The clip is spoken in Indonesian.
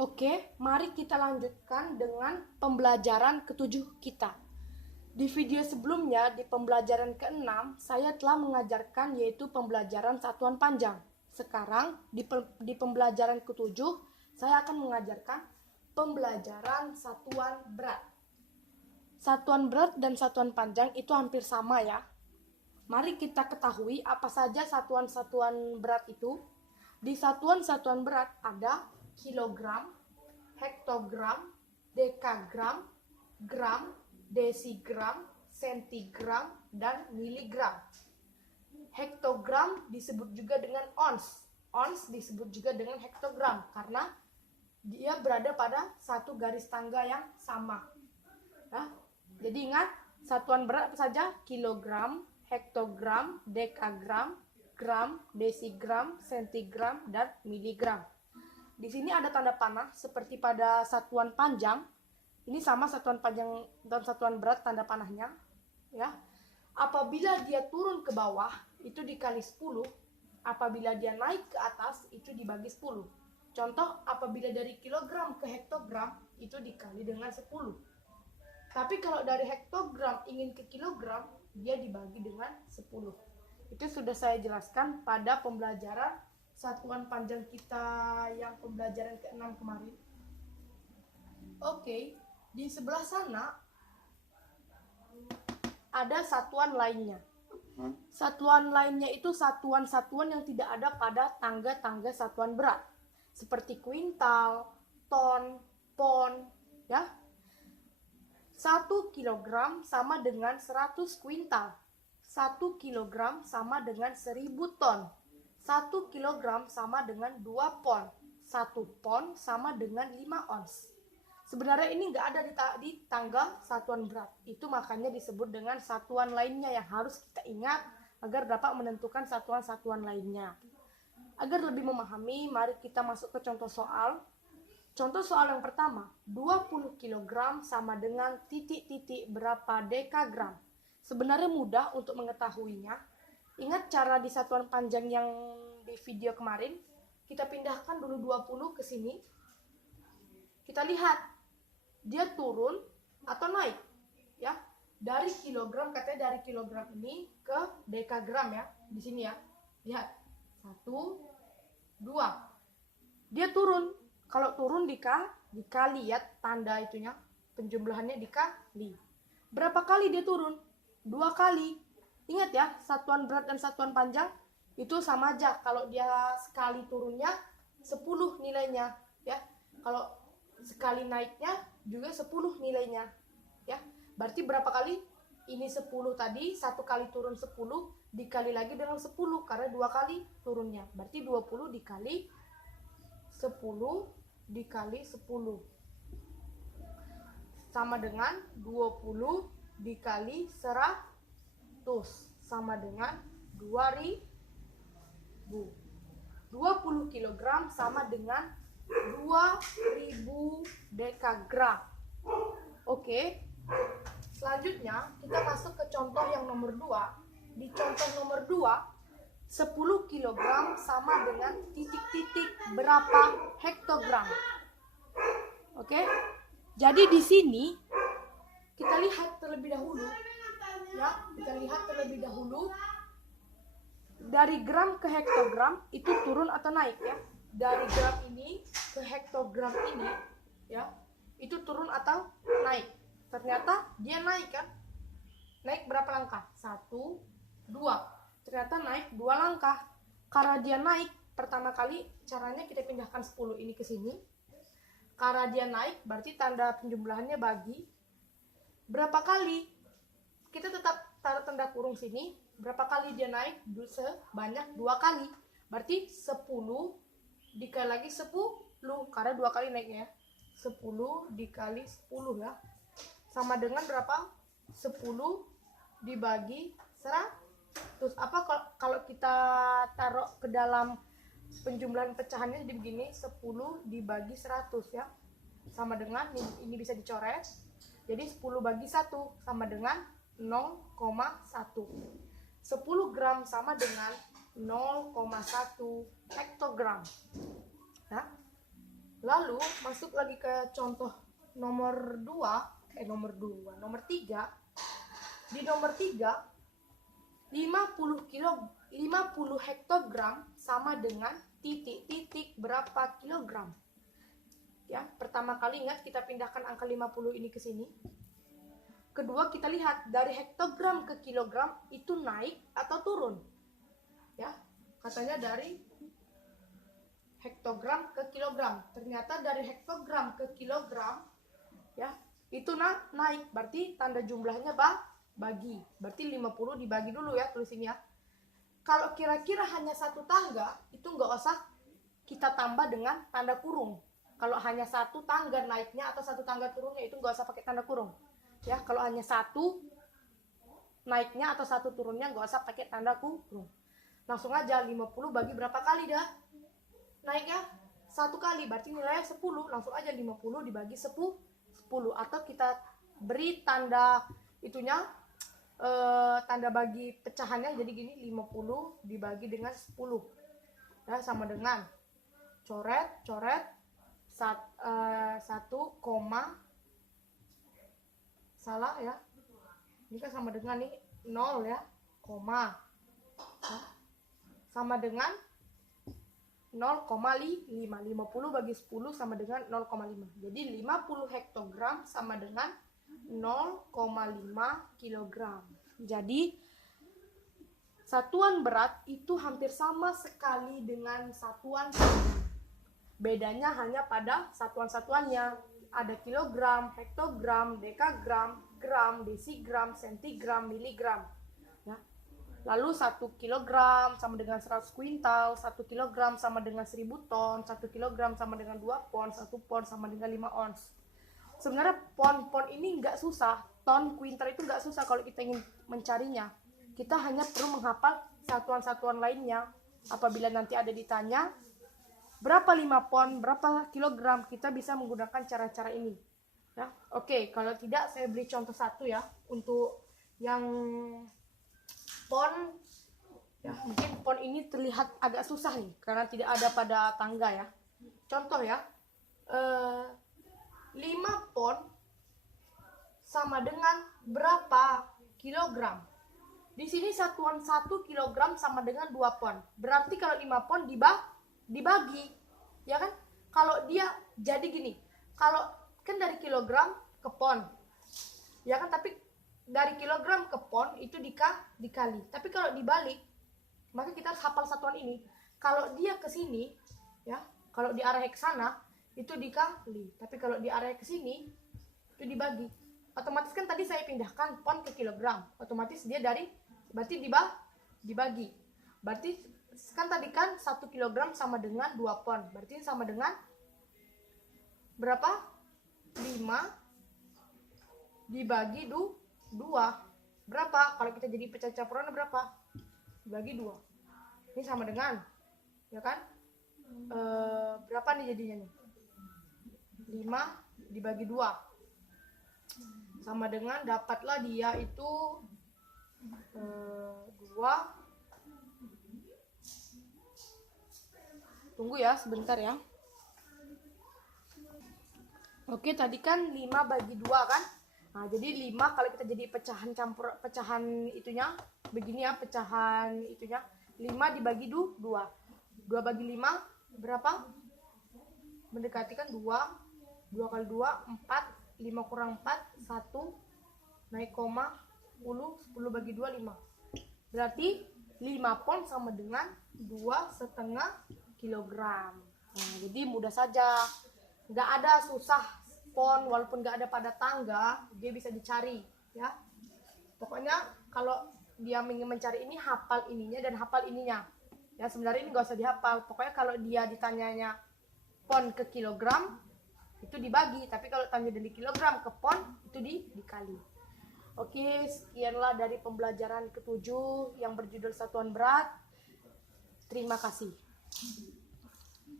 Oke, mari kita lanjutkan dengan pembelajaran ketujuh kita. Di video sebelumnya, di pembelajaran ke-6, saya telah mengajarkan yaitu pembelajaran satuan panjang. Sekarang, di pembelajaran ke-7, saya akan mengajarkan pembelajaran satuan berat. Satuan berat dan satuan panjang itu hampir sama ya. Mari kita ketahui apa saja satuan-satuan berat itu. Di satuan-satuan berat ada kilogram, hektogram, dekagram, gram, desigram, sentigram, dan miligram. Hektogram disebut juga dengan ons. Ons disebut juga dengan hektogram karena dia berada pada satu garis tangga yang sama. Nah, jadi ingat, satuan berat apa saja? Kilogram, hektogram, dekagram, gram, desigram, sentigram, dan miligram. Di sini ada tanda panah seperti pada satuan panjang. Ini sama satuan panjang dan satuan berat tanda panahnya, ya. Apabila dia turun ke bawah itu dikali 10, apabila dia naik ke atas itu dibagi 10. Contoh, apabila dari kilogram ke hektogram itu dikali dengan 10. Tapi kalau dari hektogram ingin ke kilogram, dia dibagi dengan 10. Itu sudah saya jelaskan pada pembelajaran satuan panjang kita yang pembelajaran ke-6 kemarin. Oke, di sebelah sana ada satuan lainnya. Satuan lainnya itu satuan-satuan yang tidak ada pada tangga-tangga satuan berat. Seperti kuintal, ton, pon, ya. 1 kilogram sama dengan 100 kuintal. 1 kilogram sama dengan 1000 ton. 1 kilogram sama dengan 2 pon. 1 pon sama dengan 5 ons. Sebenarnya ini nggak ada di tangga satuan berat. Itu makanya disebut dengan satuan lainnya yang harus kita ingat agar dapat menentukan satuan-satuan lainnya. Agar lebih memahami, mari kita masuk ke contoh soal. Contoh soal yang pertama, 20 kg sama dengan titik-titik berapa dekagram. Sebenarnya mudah untuk mengetahuinya. Ingat cara di satuan panjang yang di video kemarin? Kita pindahkan dulu 20 ke sini. Kita lihat, dia turun atau naik. Ya, dari kilogram, katanya dari kilogram ini ke dekagram ya. Di sini ya. Lihat, 1, 2. Dia turun. Kalau turun dikali ya, tanda itunya, penjumlahannya dikali. Berapa kali dia turun? 2 kali. Ingat ya, satuan berat dan satuan panjang itu sama aja. Kalau dia sekali turunnya 10 nilainya, ya. Kalau sekali naiknya juga 10 nilainya, ya. Berarti berapa kali? Ini 10 tadi, 1 kali turun 10 dikali lagi dengan 10 karena 2 kali turunnya. Berarti 20 dikali 10 dikali 10 sama dengan 20 dikali 100 sama dengan 2000. 20 kg sama dengan 2000 dekagram. Oke. Selanjutnya kita masuk ke contoh yang nomor 2. Di contoh nomor 2, 10 kg sama dengan titik-titik berapa hektogram. Oke. Jadi di sini kita lihat terlebih dahulu, ya, kita lihat terlebih dahulu dari gram ke hektogram itu turun atau naik ya. Dari gram ini ke hektogram ini, ya, itu turun atau naik. Ternyata dia naik kan. Naik berapa langkah? 1, 2. Ternyata naik 2 langkah. Karena dia naik pertama kali, caranya kita pindahkan 10 ini ke sini. Karena dia naik berarti tanda penjumlahannya bagi berapa kali. Kita tetap taruh tanda kurung sini. Berapa kali dia naik? Sebanyak 2 kali. Berarti 10 dikali lagi 10 karena 2 kali naiknya. 10 dikali 10 ya. Sama dengan berapa? 10 dibagi 100. Apa kalau kita taruh ke dalam penjumlahan pecahannya jadi begini, 10 dibagi 100 ya. Sama dengan ini bisa dicoret. Jadi 10 bagi 1 sama dengan 0,1. 10 gram sama dengan 0,1 hektogram. Nah, Lalu masuk lagi ke contoh nomor 3. Di nomor 3, 50 hektogram sama dengan titik-titik berapa kilogram. Ya, pertama kali ingat kita pindahkan angka 50 ini ke sini. Kedua, kita lihat dari hektogram ke kilogram itu naik atau turun. Ya, katanya dari hektogram ke kilogram. Ternyata dari hektogram ke kilogram, ya, itu naik. Berarti tanda jumlahnya bagi. Berarti 50 dibagi dulu ya, tulis ini ya. Kalau kira-kira hanya satu tangga, itu nggak usah kita tambah dengan tanda kurung. Kalau hanya satu tangga naiknya atau satu tangga turunnya, itu nggak usah pakai tanda kurung. Ya, kalau hanya satu naiknya atau satu turunnya nggak usah pakai tanda kurung. Langsung aja 50 bagi berapa kali dah? Naiknya satu kali, berarti nilainya 10. Langsung aja 50 dibagi 10. Atau kita beri tanda itunya, tanda bagi pecahannya jadi gini, 50 dibagi dengan 10. Ya, sama dengan coret 1, salah ya, ini kan sama dengan nih 0 ya, koma ya, sama dengan 0,5. 50 bagi 10 sama dengan 0,5. Jadi 50 hektogram sama dengan 0,5 kilogram. Jadi satuan berat itu hampir sama sekali dengan satuan tangga. Bedanya hanya pada satuan-satuannya. Ada kilogram, hektogram, dekagram, gram, desigram, sentigram, miligram. Ya. Lalu 1 kilogram sama dengan 100 kuintal, 1 kilogram sama dengan 1000 ton, 1 kilogram sama dengan 2 pon, 1 pon sama dengan 5 ons. Sebenarnya pon ini nggak susah, ton, kuintal itu nggak susah kalau kita ingin mencarinya. Kita hanya perlu menghafal satuan-satuan lainnya. Apabila nanti ada ditanya, berapa 5 pon, berapa kilogram, kita bisa menggunakan cara-cara ini. Ya, oke, kalau tidak saya beri contoh satu ya, untuk yang pon, ya mungkin pon ini terlihat agak susah nih, karena tidak ada pada tangga ya. Contoh ya, 5 pon sama dengan berapa kilogram? Di sini satuan 1 kilogram sama dengan 2 pon. Berarti kalau 5 pon dibagi, ya kan? Kalau dia jadi gini, kalau kan dari kilogram ke pon, ya kan? Tapi dari kilogram ke pon itu dikali. Tapi kalau dibalik, maka kita harus hafal satuan ini. Kalau dia ke sini, ya, kalau di arah ke sana itu dikali. Tapi kalau di arah ke sini itu dibagi. Otomatis kan tadi saya pindahkan pon ke kilogram. Otomatis dia berarti dibagi. Berarti kan tadi kan 1 kilogram sama dengan 2 pon. Berarti sama dengan berapa? 5 dibagi 2. Berapa? Kalau kita jadi pecah campuran berapa? Dibagi 2. Ini sama dengan, ya kan? Berapa nih jadinya nih? 5 dibagi 2. Sama dengan dapatlah dia itu 2. Tunggu ya sebentar ya. Oke, tadi kan 5 bagi 2 kan? Nah, jadi 5 kalau kita jadi pecahan itunya begini ya, pecahan itunya 5 dibagi 2. 2 bagi 5 berapa? Mendekati kan 2. 2 kali 2 4, 5 kurang 4 1, naik koma 10 bagi 2 5. Berarti 5 pon sama dengan 2,5 kilogram. Nah, jadi mudah saja, nggak ada susah. Pon walaupun nggak ada pada tangga, dia bisa dicari ya. Pokoknya kalau dia ingin mencari ini, hafal ininya dan hafal ininya ya. Sebenarnya ini nggak usah dihafal, pokoknya kalau dia ditanyanya pon ke kilogram itu dibagi, tapi kalau tanya dari kilogram ke pon itu dikali. Oke, sekianlah dari pembelajaran ke-7 yang berjudul satuan berat. Terima kasih.